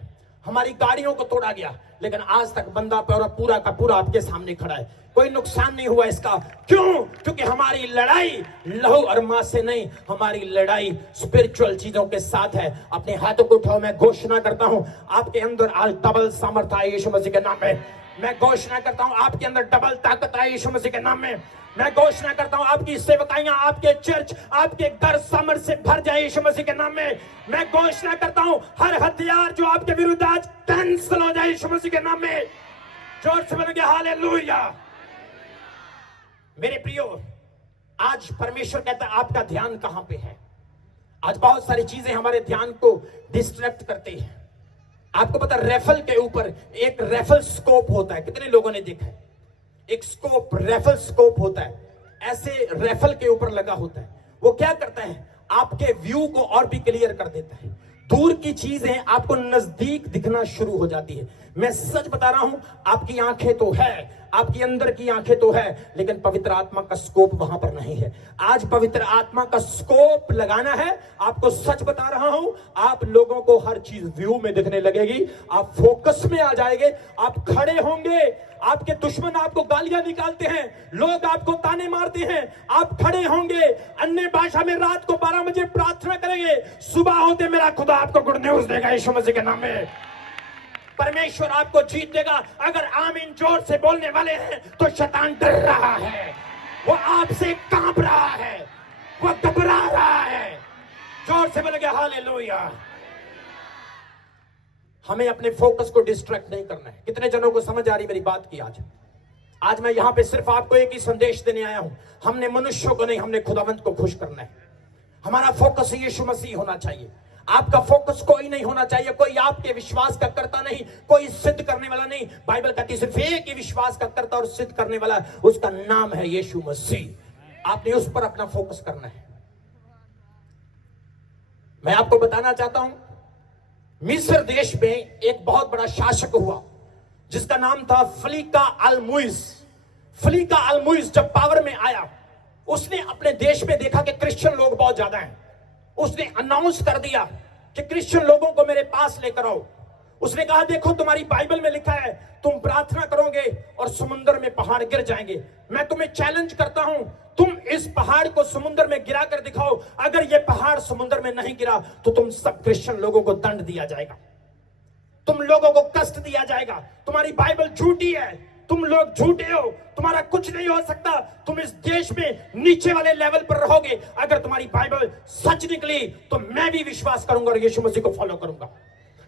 हमारी गाड़ियों को तोड़ा गया, लेकिन आज तक बंदा पूरा का पूरा आपके सामने खड़ा है। कोई नुकसान नहीं हुआ इसका। क्यों? क्योंकि हमारी लड़ाई लहू और मांस से नहीं, हमारी लड़ाई स्पिरिचुअल चीजों के साथ है। अपने हाथों को उठाओ, मैं घोषणा करता हूं आपके अंदर आज डबल सामर्थ आए यीशु मसीह के नाम में। मैं घोषणा करता हूं आपके अंदर डबल ताकत आए यीशु मसीह के नाम में। मैं घोषणा करता हूं आपकी सेवकाइयां, आपके चर्च, आपके घर सामर्थ से भर जाए यीशु मसीह के नाम में। मैं घोषणा करता हूं हर हथियार जो आपके विरुद्ध आज कैंसिल हो जाए यीशु मसीह के नाम में। जोर से बोलेंगे हालेलुया। मेरे प्रियो, आज परमेश्वर कहता है आपका ध्यान कहां पे है? आज बहुत सारी चीजें हमारे ध्यान को डिस्ट्रैक्ट करती हैं। आपको पता, रेफल के ऊपर एक रेफल स्कोप होता है, कितने लोगों ने देखा है? एक स्कोप, रेफल स्कोप होता है, ऐसे रेफल के ऊपर लगा होता है। वो क्या करता है? आपके व्यू को और भी क्लियर कर देता है। दूर की चीजें आपको नजदीक दिखना शुरू हो जाती है। मैं सच बता रहा हूं, आपकी आंखें तो है, आपकी अंदर की आंखें तो है, लेकिन पवित्र आत्मा का स्कोप वहां पर नहीं है। आज पवित्र आत्मा का स्कोप लगाना है। आपको सच बता रहा हूं, आप लोगों को हर चीज व्यू में दिखने लगेगी, आप फोकस में आ जाएंगे, आप खड़े होंगे। आपके दुश्मन आपको गालियां निकालते हैं, लोग आपको ताने मारते हैं, आप खड़े होंगे, अन्य भाषा में रात को 12 बजे प्रार्थना करेंगे, सुबह होते मेरा खुदा आपको गुड न्यूज देगा यीशु मसीह के नाम में। परमेश्वर आपको जीत देगा। अगर आमीन जोर से बोलने वाले हैं तो शैतान डर रहा है, वो आपसे कांप रहा है, वो घबरा रहा है। जोर से बोलेंगे हालेलुया। हमें अपने फोकस को डिस्ट्रैक्ट नहीं करना है। कितने जनों को समझ आ रही मेरी बात की? आज मैं यहां पे सिर्फ आपको एक ही संदेश देने आया हूं। हमने मनुष्यों को नहीं, हमने खुदावंत को खुश करना है। हमारा फोकस यीशु मसीह होना चाहिए। आपका फोकस कोई नहीं होना चाहिए, कोई आपके विश्वास का करता नहीं, कोई सिद्ध करने वाला नहीं। बाइबल कहती सिर्फ एक ही विश्वास का करता और सिद्ध करने वाला, उसका नाम है यीशु मसीह। आपने उस पर अपना फोकस करना है। मैं आपको बताना चाहता हूं, मिस्र देश में एक बहुत बड़ा शासक हुआ जिसका नाम था फलीका अल मुइज। फलीका अल मुइज जब पावर में आया, उसने अपने देश में देखा कि क्रिश्चियन लोग बहुत ज्यादा हैं। उसने अनाउंस कर दिया कि क्रिश्चियन लोगों को मेरे पास लेकर आओ। उसने कहा देखो तुम्हारी बाइबल में लिखा है तुम प्रार्थना करोगे और समुद्र में पहाड़ गिर जाएंगे। मैं तुम्हें चैलेंज करता हूं, तुम इस पहाड़ को समुद्र में गिरा कर दिखाओ। अगर यह पहाड़ समुद्र में नहीं गिरा तो तुम सब क्रिश्चियन लोगों को दंड दिया जाएगा, तुम लोगों को कष्ट दिया जाएगा। तुम्हारी बाइबल झूठी है, तुम लोग झूठे हो, तुम्हारा कुछ नहीं हो सकता। तुम इस देश में नीचे वाले लेवल पर रहोगे। अगर तुम्हारी बाइबल सच निकली तो मैं भी विश्वास करूंगा और यीशु मसीह को फॉलो करूंगा।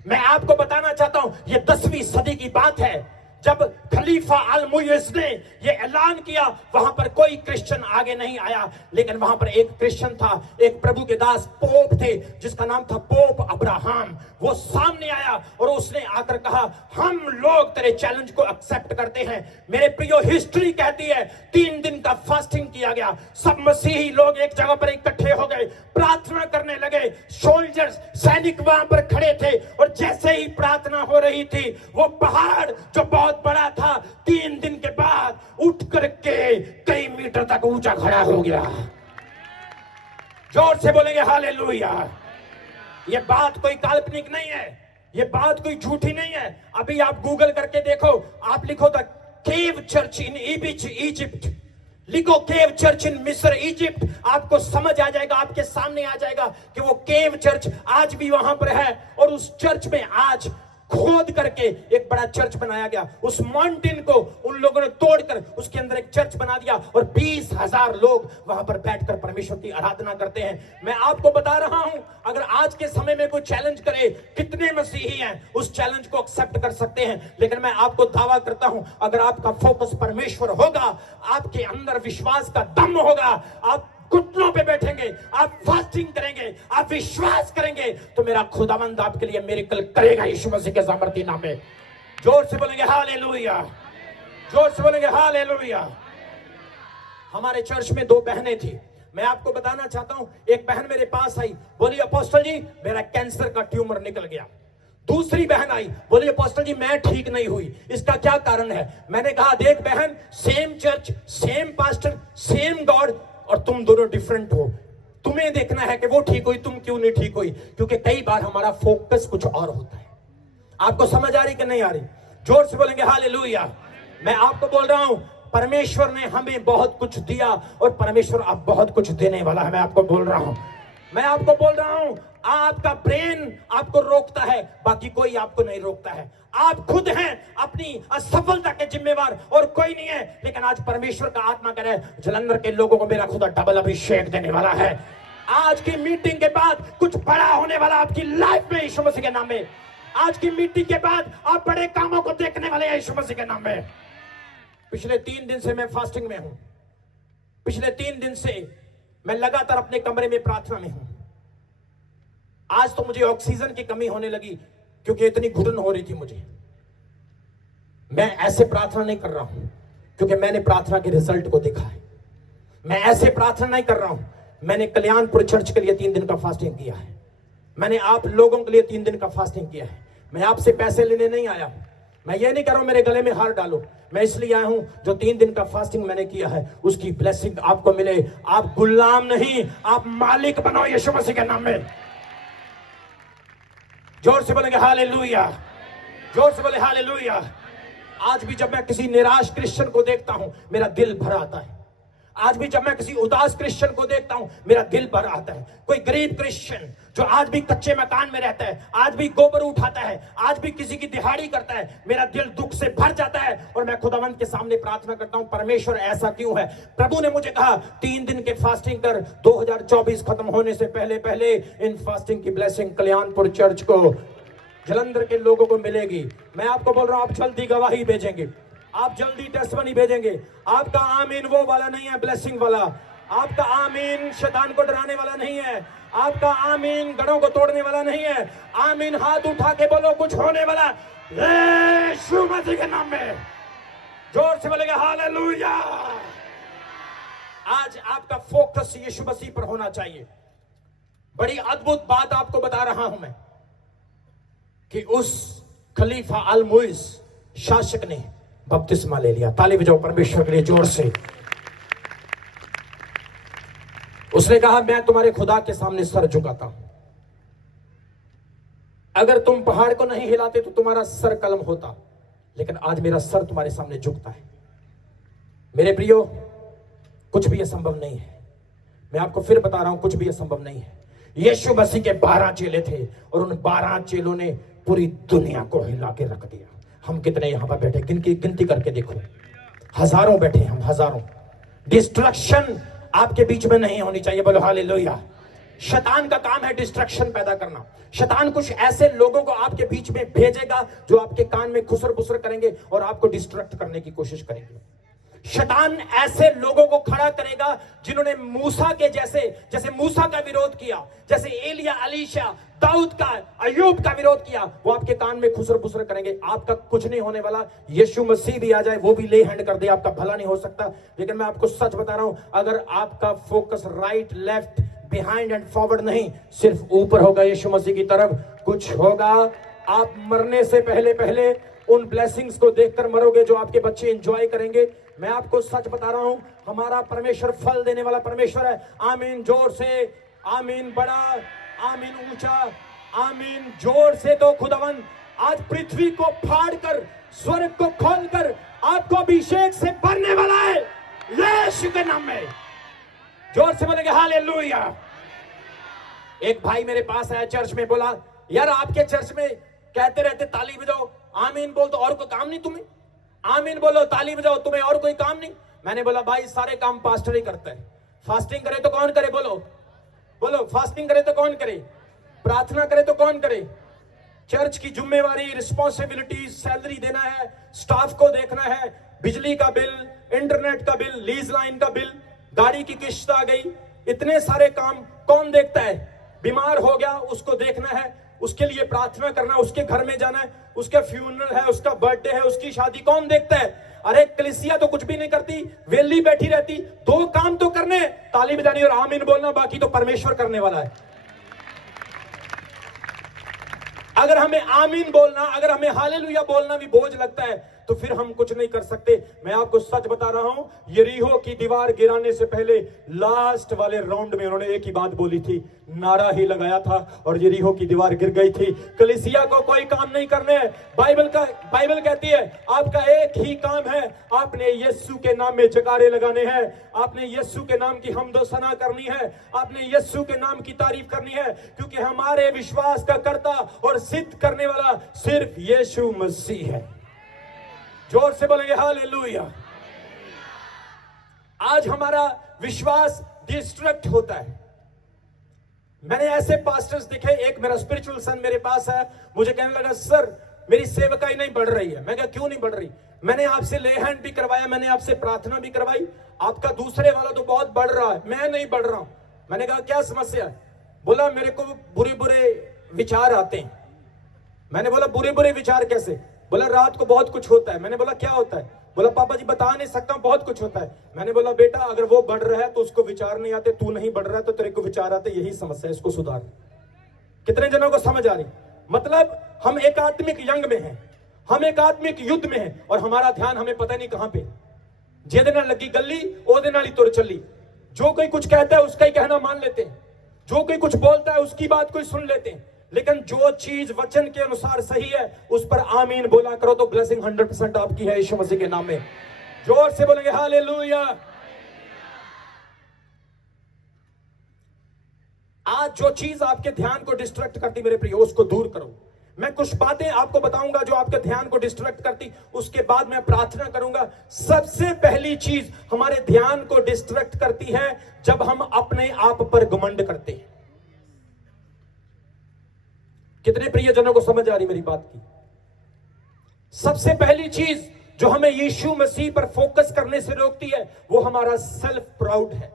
मैं आपको बताना चाहता हूं, यह 10वीं सदी की बात है, जब खलीफा अल मुइज़ ने यह ऐलान किया। वहां पर कोई क्रिश्चियन आगे नहीं आया, लेकिन वहां पर एक क्रिश्चियन था, एक प्रभु के दास पोप थे जिसका नाम था पोप अब्राहम। वो सामने आया और उसने आकर कहा हम लोग तेरे चैलेंज को एक्सेप्ट करते हैं। मेरे प्रियो, हिस्ट्री कहती है 3 दिन का फास्टिंग किया गया। सब मसीही लोग एक जगह पर इकट्ठे हो गए, प्रार्थना करने लगे। सोल्जर्स, सैनिक वहां पर खड़े थे और जैसे ही प्रार्थना हो रही थी, वो पहाड़ जो बहुत बड़ा था 3 दिन के बाद उठ करके कई मीटर तक ऊंचा खड़ा हो गया। जोर से बोलेंगे हालेलुया। यह बात कोई काल्पनिक नहीं है, यह बात कोई झूठी नहीं है। अभी आप गूगल करके देखो, आप लिखो the cave church in Egypt, लिखो केव चर्च इन मिस्र इजिप्ट, आपको समझ आ जाएगा, आपके सामने आ जाएगा कि वो केव चर्च आज भी वहां पर है। और उस चर्च में आज खोद करके एक बड़ा चर्च बनाया गया। उस माउंटेन को उन लोगों ने तोड़कर उसके अंदर एक चर्च बना दिया और 20,000 लोग वहां पर बैठकर परमेश्वर की आराधना करते हैं। मैं आपको बता रहा हूं, अगर आज के समय में कोई चैलेंज करे, कितने मसीही हैं उस चैलेंज को एक्सेप्ट कर सकते हैं। लेकिन मैं आपको दावा करता हूं, अगर आपका फोकस परमेश्वर होगा, आपके अंदर विश्वास का दम होगा, आप घुटनों पे बैठेंगे, आप फास्टिंग करेंगे, आप विश्वास करेंगे, तो मेरा खुदावंद आपके लिए मिरेकल करेगा यीशु मसीह के सामर्थी नाम में। जोर से बोलेंगे हालेलुया, जोर से बोलेंगे हालेलुया। हमारे चर्च में 2 बहनें थी। मैं आपको बताना चाहता हूं, एक बहन मेरे पास आई, बोली अपोस्टल जी मेरा कैंसर का ट्यूमर निकल गया। दूसरी बहन आई, बोली अपोस्टल जी मैं ठीक नहीं हुई, इसका क्या कारण है? मैंने कहा देख बहन, same church, same pastor, same God, और तुम दोनों डिफरेंट हो। तुम्हें देखना है कि वो ठीक हुई, तुम क्यों नहीं ठीक हुई, क्योंकि कई बार हमारा फोकस कुछ और होता है। आपको समझ आ रही कि नहीं आ रही? जोर से बोलेंगे हालेलुया। मैं आपको बोल रहा हूं, परमेश्वर ने हमें बहुत कुछ दिया और परमेश्वर अब बहुत कुछ देने वाला है। मैं आपको बोल रहा हूं, मैं आपको बोल रहा हूं, आपका ब्रेन आपको रोकता है, बाकी कोई आपको नहीं रोकता है। आप खुद हैं अपनी असफलता के जिम्मेवार और कोई नहीं है। लेकिन आज परमेश्वर का आत्मा कह रहा है, जलंधर के लोगों को मेरा खुदा डबल अभिषेक देने वाला है। आज की मीटिंग के बाद कुछ बड़ा होने वाला आपकी लाइफ में यीशु मसीह के नाम में। आज की मीटिंग के बाद आप बड़े कामों को देखने वाले हैं यीशु मसीह के नाम में। पिछले 3 दिन से मैं फास्टिंग में हूं। पिछले 3 दिन से मैं लगातार अपने कमरे में प्रार्थना में हूं। आज तो मुझे ऑक्सीजन की कमी होने लगी क्योंकि इतनी घुटन हो रही थी मुझे। मैं ऐसे प्रार्थना नहीं कर रहा हूं क्योंकि मैंने प्रार्थना के रिजल्ट को देखा है। मैं ऐसे प्रार्थना नहीं कर रहा हूं, मैंने कल्याणपुर चर्च के लिए 3 दिन का फास्टिंग किया है। मैंने आप लोगों के लिए 3 दिन का फास्टिंग किया है। मैं आपसे पैसे लेने नहीं आया। मैं ये नहीं कर रहा हूं मेरे गले में हार डालो। मैं इसलिए आया हूं, जो 3 दिन का फास्टिंग मैंने किया है उसकी ब्लेसिंग आपको मिले। आप गुलाम नहीं, आप मालिक बनो यीशु मसीह के नाम में। जोर से बोलेंगे हालेलुया, जोर से बोले हालेलुया। आज भी जब मैं किसी निराश क्रिश्चियन को देखता हूं, मेरा दिल भर आता है। आज भी जब मैं किसी उदास क्रिश्चियन को देखता हूं, मेरा दिल भर आता है। कोई गरीब क्रिश्चियन जो आज भी कच्चे मकान में रहता है, आज भी गोबर उठाता है, आज भी किसी की दिहाड़ी करता है, मेरा दिल दुख से भर जाता है और मैं खुदावंद के सामने प्रार्थना करता हूं, परमेश्वर ऐसा क्यों है? प्रभु ने मुझे कहा 3 दिन के फास्टिंग कर, 2024 खत्म होने से पहले पहले इन फास्टिंग की ब्लेसिंग कल्याणपुर चर्च को, जलंधर के लोगों को मिलेगी। मैं आपको बोल रहा हूं, आप जल्दी गवाही भेजेंगे, आप जल्दी टेस्टिमनी भेजेंगे। आपका आमीन वो वाला नहीं है ब्लेसिंग वाला। आपका आमीन शैतान को डराने वाला नहीं है। आपका आमीन गढ़ों को तोड़ने वाला नहीं है। आमीन हाथ उठा के बोलो कुछ होने वाला यीशु मसीह के नाम में। जोर से बोलेगा हालेलुया। आज आपका फोकस यीशु मसीह पर होना चाहिए। बड़ी अद्भुत बात आपको बता रहा हूं मैं कि उस खलीफा अल मुइज़ शासक ने बपतिस्मा ले लिया। ताली बजाओ परमेश्वर के लिए जोर से। उसने कहा मैं तुम्हारे खुदा के सामने सर झुकाता हूं। अगर तुम पहाड़ को नहीं हिलाते तो तुम्हारा सर कलम होता, लेकिन आज मेरा सर तुम्हारे सामने झुकता है। मेरे प्रियो, कुछ भी असंभव नहीं है। मैं आपको फिर बता रहा हूं, कुछ भी असंभव नहीं है। यीशु मसीह के 12 चेले थे और उन 12 चेलों ने पूरी दुनिया को हिला के रख दिया। हम कितने यहां पर बैठे, गिनती करके देखो, हजारों बैठे हम, हजारों। डिस्ट्रक्शन आपके बीच में नहीं होनी चाहिए, बोलो हालेलुया। शैतान का काम है डिस्ट्रक्शन पैदा करना। शैतान कुछ ऐसे लोगों को आपके बीच में भेजेगा जो आपके कान में खुसर बुसर करेंगे और आपको डिस्ट्रैक्ट करने की कोशिश करेंगे। शैतान ऐसे लोगों को खड़ा करेगा जिन्होंने मूसा के जैसे मूसा का विरोध किया, जैसे एलिया, अलीशा, दाऊद का, अय्यूब का विरोध किया, वो आपके कान में खुसर बुसर करेंगे। आपका कुछ नहीं होने वाला। यीशु मसीह भी आ जाए, वो भी ले हैंड कर दे, आपका भला नहीं हो सकता। लेकिन मैं आपको सच बता रहा हूं, अगर आपका focus right, left, behind and forward नहीं, सिर्फ ऊपर होगा, यीशु मसीह की तरफ, कुछ होगा। आप मरने से पहले उन ब्लेसिंग्स को देखकर मरोगे जो आपके बच्चे एंजॉय करेंगे। मैं आपको सच बता रहा हूं, हमारा परमेश्वर फल देने वाला परमेश्वर है। आमीन जोर से, आमीन बड़ा, आमीन ऊंचा, आमीन जोर से। तो खुदावन आज पृथ्वी को फाड़कर, स्वर्ग को खोलकर आपको अभिषेक से भरने वाला है, यीशु के नाम में। जोर से बोलेंगे हालेलुया। एक भाई मेरे पास आया चर्च में, बोला यार आपके चर्च में कहते रहते ताली बजाओ, आमीन बोल, तो और कोई काम नहीं तुम्हें? आमीन बोलो, ताली बजाओ, तुम्हें और कोई काम नहीं? मैंने बोला भाई सारे काम पास्टर ही करता है। फास्टिंग करे तो कौन करे? बोलो बोलो, फास्टिंग करे तो कौन करे? प्रार्थना करे तो कौन करे? चर्च की जिम्मेवारी, रिस्पॉन्सिबिलिटी, सैलरी देना है, स्टाफ को देखना है, बिजली का बिल, इंटरनेट का बिल, लीज लाइन का बिल, गाड़ी की किस्त आ गई, इतने सारे काम कौन देखता है? बीमार हो गया उसको देखना है, उसके लिए प्रार्थना करना, उसके घर में जाना है, उसका फ्यूनरल है, उसका बर्थडे है, उसकी शादी कौन देखता है? अरे कलीसिया तो कुछ भी नहीं करती, वेली बैठी रहती। 2 काम तो करने, ताली बजानी और आमीन बोलना, बाकी तो परमेश्वर करने वाला है। अगर हमें आमीन बोलना, अगर हमें हालेलुया बोलना भी बोझ लगता है तो फिर हम कुछ नहीं कर सकते। मैं आपको सच बता रहा हूं, यरीहो की दीवार गिराने से पहले लास्ट वाले राउंड में उन्होंने एक ही बात बोली थी, नारा ही लगाया था और यरीहो की दीवार गिर गई थी। कलीसिया को कोई काम नहीं करने हैं। बाइबल कहती है आपका एक ही काम है, आपने यीशु के नाम में जयकारे लगाने हैं, आपने यीशु के नाम की हमदो सना करनी है, आपने यीशु के नाम की तारीफ करनी है, क्योंकि हमारे विश्वास का कर्ता और सिद्ध करने वाला सिर्फ यीशु मसीह है। जोर से बोलेंगे हालेलुया। आज हमारा विश्वास डिस्ट्रैक्ट होता है। मैंने ऐसे पास्टर्स देखे, एक मेरा स्पिरिचुअल सन मेरे पास है, मुझे कहने लगा सर मेरी सेवकाई नहीं बढ़ रही है। मैं कहा क्यों नहीं बढ़ रही? मैंने आपसे ले हैंड भी करवाया, मैंने आपसे प्रार्थना भी करवाई, आपका दूसरे वाला तो बहुत बढ़ रहा है, मैं नहीं बढ़ रहा हूं। मैंने कहा क्या समस्या है? बोला मेरे को बुरे बुरे विचार आते हैं। मैंने बोला बुरे बुरे विचार कैसे? बोला रात को बहुत कुछ होता है। मैंने बोला क्या होता है? बोला पापा जी बता नहीं सकता, बहुत कुछ होता है। मैंने बोला बेटा अगर वो बढ़ रहा है तो उसको विचार नहीं आते, तू नहीं बढ़ रहा है तो तेरे को विचार आते, यही समस्या है, इसको सुधार। कितने जनों को समझ आ रही? मतलब हम एक आत्मिक यंग में हैं, हम एक आत्मिक युद्ध में हैं और हमारा ध्यान हमें पता नहीं कहां पे। जेदे नाल लगी गली ओदे नाल ही तुर चली। जो कोई कुछ कहता है उसका ही कहना मान लेते हैं, जो कोई कुछ बोलता है उसकी बात कोई सुन लेते हैं, लेकिन जो चीज वचन के अनुसार सही है उस पर आमीन बोला करो तो ब्लेसिंग 100% आपकी है यीशु मसीह के नाम में। जोर से बोलेंगे हालेलुया। आज जो चीज आपके ध्यान को डिस्ट्रैक्ट करती मेरे प्रिय, उसको दूर करो। मैं कुछ बातें आपको बताऊंगा जो आपके ध्यान को डिस्ट्रैक्ट करती, उसके बाद मैं प्रार्थना करूंगा। सबसे पहली चीज हमारे ध्यान को डिस्ट्रैक्ट करती है जब हम अपने आप पर घमंड करते हैं। कितने प्रियजनों को समझ आ रही मेरी बात की? सबसे पहली चीज जो हमें यीशु मसीह पर फोकस करने से रोकती है वो हमारा सेल्फ प्राउड है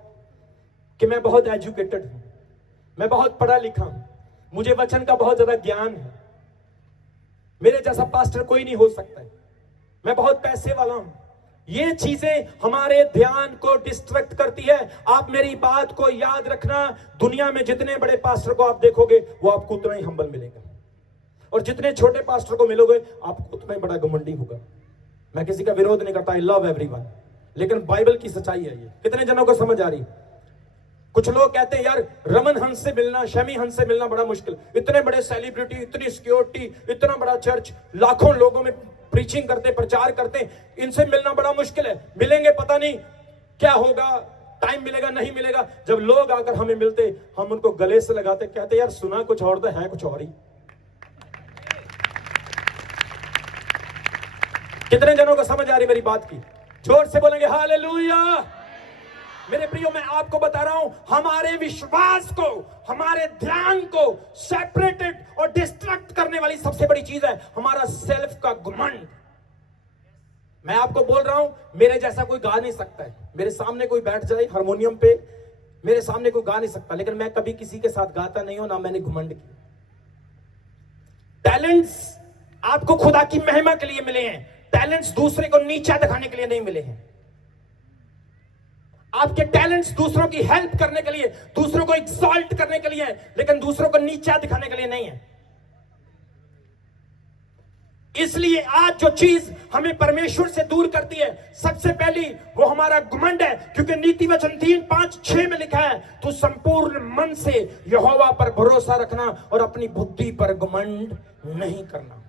कि मैं बहुत एजुकेटेड हूं, मैं बहुत पढ़ा लिखा हूं, मुझे वचन का बहुत ज्यादा ज्ञान है, मेरे जैसा पास्टर कोई नहीं हो सकता है, मैं बहुत पैसे वाला हूं। ये चीजें हमारे ध्यान को डिस्ट्रैक्ट करती है। आप मेरी बात को याद रखना, दुनिया में जितने बड़े पास्टर को आप देखोगे वो आपको उतना ही हम्बल मिलेगा और जितने छोटे पास्टर को मिलोगे आपको उतना ही बड़ा घमंडी होगा। मैं किसी का विरोध नहीं करता, आई लव एवरीवन, लेकिन बाइबल की सच्चाई है ये। कितने जनों को समझ आ रही? कुछ लोग कहते हैं यार रमन हंस से मिलना, शमी हंस से मिलना बड़ा मुश्किल, इतने बड़े सेलिब्रिटी, इतनी सिक्योरिटी, इतना बड़ा चर्च, लाखों लोगों में प्रीचिंग करते, प्रचार करते, इनसे मिलना बड़ा मुश्किल है। मिलेंगे, पता नहीं क्या होगा, टाइम मिलेगा नहीं मिलेगा। जब लोग आकर हमें मिलते, हम उनको गले से लगाते, कहते यार सुना कुछ और तो है कुछ और ही। कितने जनों को समझ आ रही मेरी बात की? जोर से बोलेंगे हालेलुया। मेरे प्रियो, मैं आपको बता रहा हूं, हमारे विश्वास को, हमारे ध्यान को सेपरेटेड और डिस्ट्रैक्ट करने वाली सबसे बड़ी चीज है हमारा सेल्फ का घमंड। मैं आपको बोल रहा हूं, मेरे जैसा कोई गा नहीं सकता है। मेरे सामने कोई बैठ जाए हारमोनियम पे, मेरे सामने कोई गा नहीं सकता, लेकिन मैं कभी किसी के साथ गाता नहीं हूं, ना मैंने घमंड किया। टैलेंट्स आपको खुदा की महिमा के लिए मिले हैं, टैलेंट्स दूसरे को नीचा दिखाने के लिए नहीं मिले हैं। आपके टैलेंट्स दूसरों की हेल्प करने के लिए, दूसरों को एक्सॉल्ट करने के लिए है, लेकिन दूसरों को नीचा दिखाने के लिए नहीं है। इसलिए आज जो चीज हमें परमेश्वर से दूर करती है, सबसे पहली वो हमारा घमंड है। क्योंकि नीति वचन 3:5-6 में लिखा है, तू संपूर्ण मन से यहोवा पर भरोसा रखना और अपनी बुद्धि पर घमंड नहीं करना।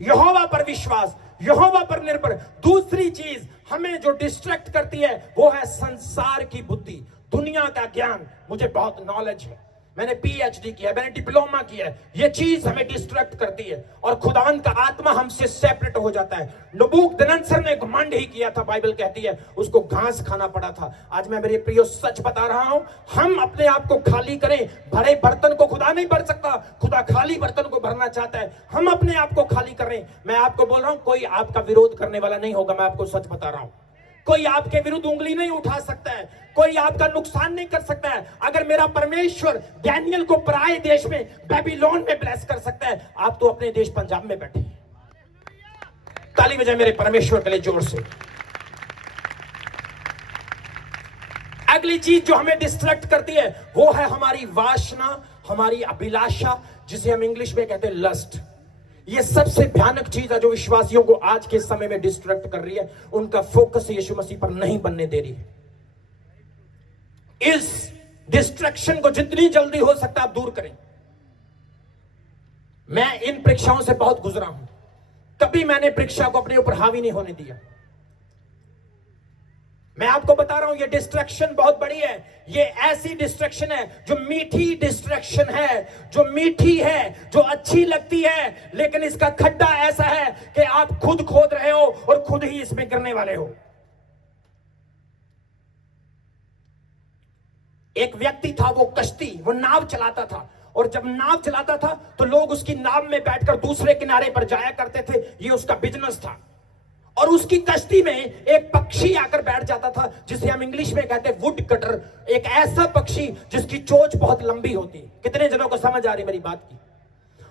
यहोवा पर विश्वास, यहोवा पर निर्भर। दूसरी चीज हमें जो डिस्ट्रैक्ट करती है वो है संसार की बुद्धि, दुनिया का ज्ञान। मुझे बहुत नॉलेज है, मैंने पीएचडी किया है, मैंने डिप्लोमा किया है, ये चीज हमें डिस्ट्रैक्ट करती है और खुदावन का आत्मा हमसे सेपरेट हो जाता है। नबूकदनेस्सर ने घमंड ही किया था, बाइबल कहती है उसको घास खाना पड़ा था। आज मैं मेरे प्रियो सच बता रहा हूं, हम अपने आप को खाली करें। भरे बर्तन को खुदा नहीं भर सकता, खुदा खाली बर्तन को भरना चाहता है। हम अपने आप को खाली करें। मैं आपको बोल रहा हूं, कोई आपका विरोध करने वाला नहीं होगा। मैं आपको सच बता रहा हूं, कोई आपके विरुद्ध उंगली नहीं उठा सकता है, कोई आपका नुकसान नहीं कर सकता है। अगर मेरा परमेश्वर डैनियल को पराए देश में बेबीलोन में ब्लेस कर सकता है, आप तो अपने देश पंजाब में बैठे। ताली बजाए मेरे परमेश्वर के लिए जोर से। अगली चीज जो हमें डिस्ट्रैक्ट करती है वो है हमारी वासना, हमारी अभिलाषा, जिसे हम इंग्लिश में कहते हैं लस्ट। ये सबसे भयानक चीज है जो विश्वासियों को आज के समय में डिस्ट्रैक्ट कर रही है, उनका फोकस यीशु मसीह पर नहीं बनने दे रही है। इस डिस्ट्रैक्शन को जितनी जल्दी हो सकता है आप दूर करें। मैं इन परीक्षाओं से बहुत गुजरा हूं, कभी मैंने परीक्षा को अपने ऊपर हावी नहीं होने दिया। मैं आपको बता रहा हूं, ये डिस्ट्रैक्शन बहुत बड़ी है। ये ऐसी डिस्ट्रैक्शन है जो मीठी डिस्ट्रैक्शन है, जो मीठी है, जो अच्छी लगती है, लेकिन इसका खड्डा ऐसा है कि आप खुद खोद रहे हो और खुद ही इसमें गिरने वाले हो। एक व्यक्ति था, वो कश्ती, वो नाव चलाता था, और जब नाव चलाता था तो लोग उसकी नाव में बैठकर दूसरे किनारे पर जाया करते थे। ये उसका बिजनेस था। और उसकी कश्ती में एक पक्षी आकर बैठ जाता था, जिसे हम इंग्लिश में कहते हैं वुड कटर। एक ऐसा पक्षी जिसकी चोंच बहुत लंबी होती है। कितने जनों को समझ आ रही मेरी बात की?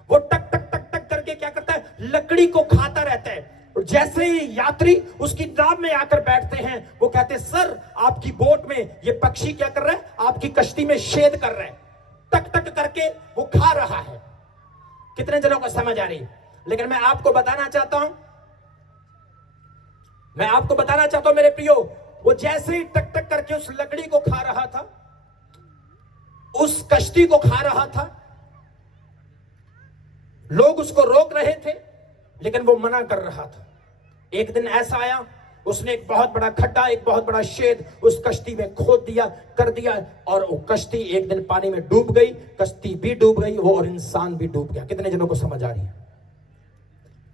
वो टक टक टक टक करके क्या करता है, लकड़ी को खाता रहता है। और जैसे ही यात्री उसकी नाव में आकर बैठते हैं, वो कहते हैं, सर आपकी बोट में ये पक्षी क्या कर रहा है, आपकी कश्ती में छेद कर रहा है, टक टक करके वो खा रहा है। कितने जनों को समझ आ रही है? लेकिन मैं आपको बताना चाहता हूं मेरे प्रियो, वो जैसे ही टक टक करके उस लकड़ी को खा रहा था, उस कश्ती को खा रहा था, लोग उसको रोक रहे थे लेकिन वो मना कर रहा था। एक दिन ऐसा आया, उसने एक बहुत बड़ा खड्डा, एक बहुत बड़ा छेद उस कश्ती में खोद दिया, कर दिया, और वो कश्ती एक दिन पानी में डूब गई। कश्ती भी डूब गई, वो और इंसान भी डूब गया। कितने जनों को समझ आ रही है?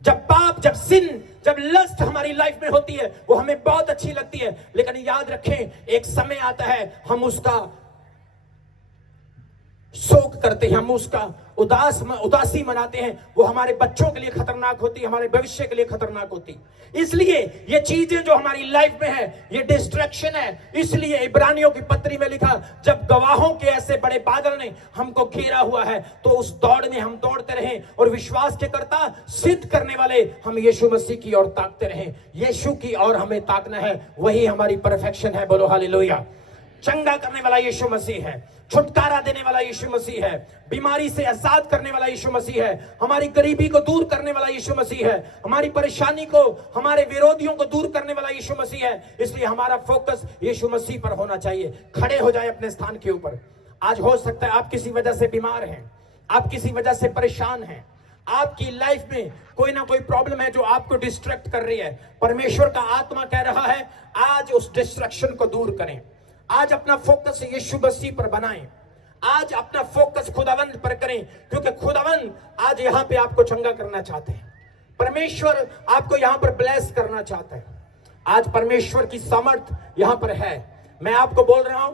जब पाप, जब सिन, जब लस्ट हमारी लाइफ में होती है, वो हमें बहुत अच्छी लगती है, लेकिन याद रखें एक समय आता है हम उसका शोक करते हैं, हम उसका उदासी मनाते हैं। वो हमारे बच्चों के लिए खतरनाक होती, हमारे भविष्य के लिए खतरनाक होती। इसलिए ये चीजें जो हमारी लाइफ में है, ये डिस्ट्रैक्शन है। इसलिए इब्रानियों की पत्री में लिखा, जब गवाहों के ऐसे बड़े बादल ने हमको घेरा हुआ है, तो उस दौड़ में हम दौड़ते रहें और विश्वास के कर्ता सिद्ध करने वाले हम यीशु मसीह की ओर ताकते रहें। यीशु की ओर हमें ताकना है, वही हमारी परफेक्शन है। बोलो हालेलुया। चंगा करने वाला यीशु मसीह है, छुटकारा देने वाला यीशु मसीह है, बीमारी से आजाद करने वाला यीशु मसीह है, हमारी गरीबी को दूर करने वाला यीशु मसीह है, हमारी परेशानी को, हमारे विरोधियों को दूर करने वाला यीशु मसीह है। इसलिए हमारा फोकस यीशु मसीह पर होना चाहिए। खड़े हो जाए अपने स्थान के ऊपर। आज हो सकता है आप किसी वजह से बीमार हैं, आप किसी वजह से परेशान हैं, आपकी लाइफ में कोई ना कोई प्रॉब्लम है जो आपको डिस्ट्रैक्ट कर रही है। परमेश्वर का आत्मा कह रहा है आज उस डिस्ट्रैक्शन को दूर करें, आज अपना फोकस यीशु मसीह पर बनाएं, आज अपना फोकस खुदावंद पर करें, क्योंकि खुदावंद आज यहां पे आपको चंगा करना चाहते हैं। परमेश्वर आपको यहां पर ब्लेस करना चाहता है। आज परमेश्वर की सामर्थ यहां पर है। मैं आपको बोल रहा हूं,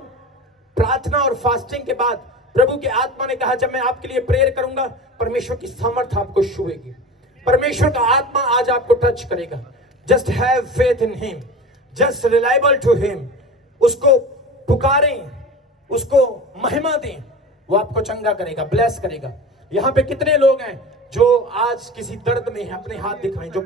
प्रार्थना और फास्टिंग के बाद प्रभु के आत्मा ने कहा जब मैं आपके लिए प्रेयर करूंगा परमेश्वर की सामर्थ आपको छुएगी, परमेश्वर का आत्मा आज आपको टच करेगा। Just have faith in him, just reliable to him. उसको पुकारें, उसको महिमा दें, वो आपको चंगा करेगा, ब्लेस करेगा। यहां पे कितने लोग हैं जो आज किसी दर्द में हैं? अपने हाथ दिखाएं। जो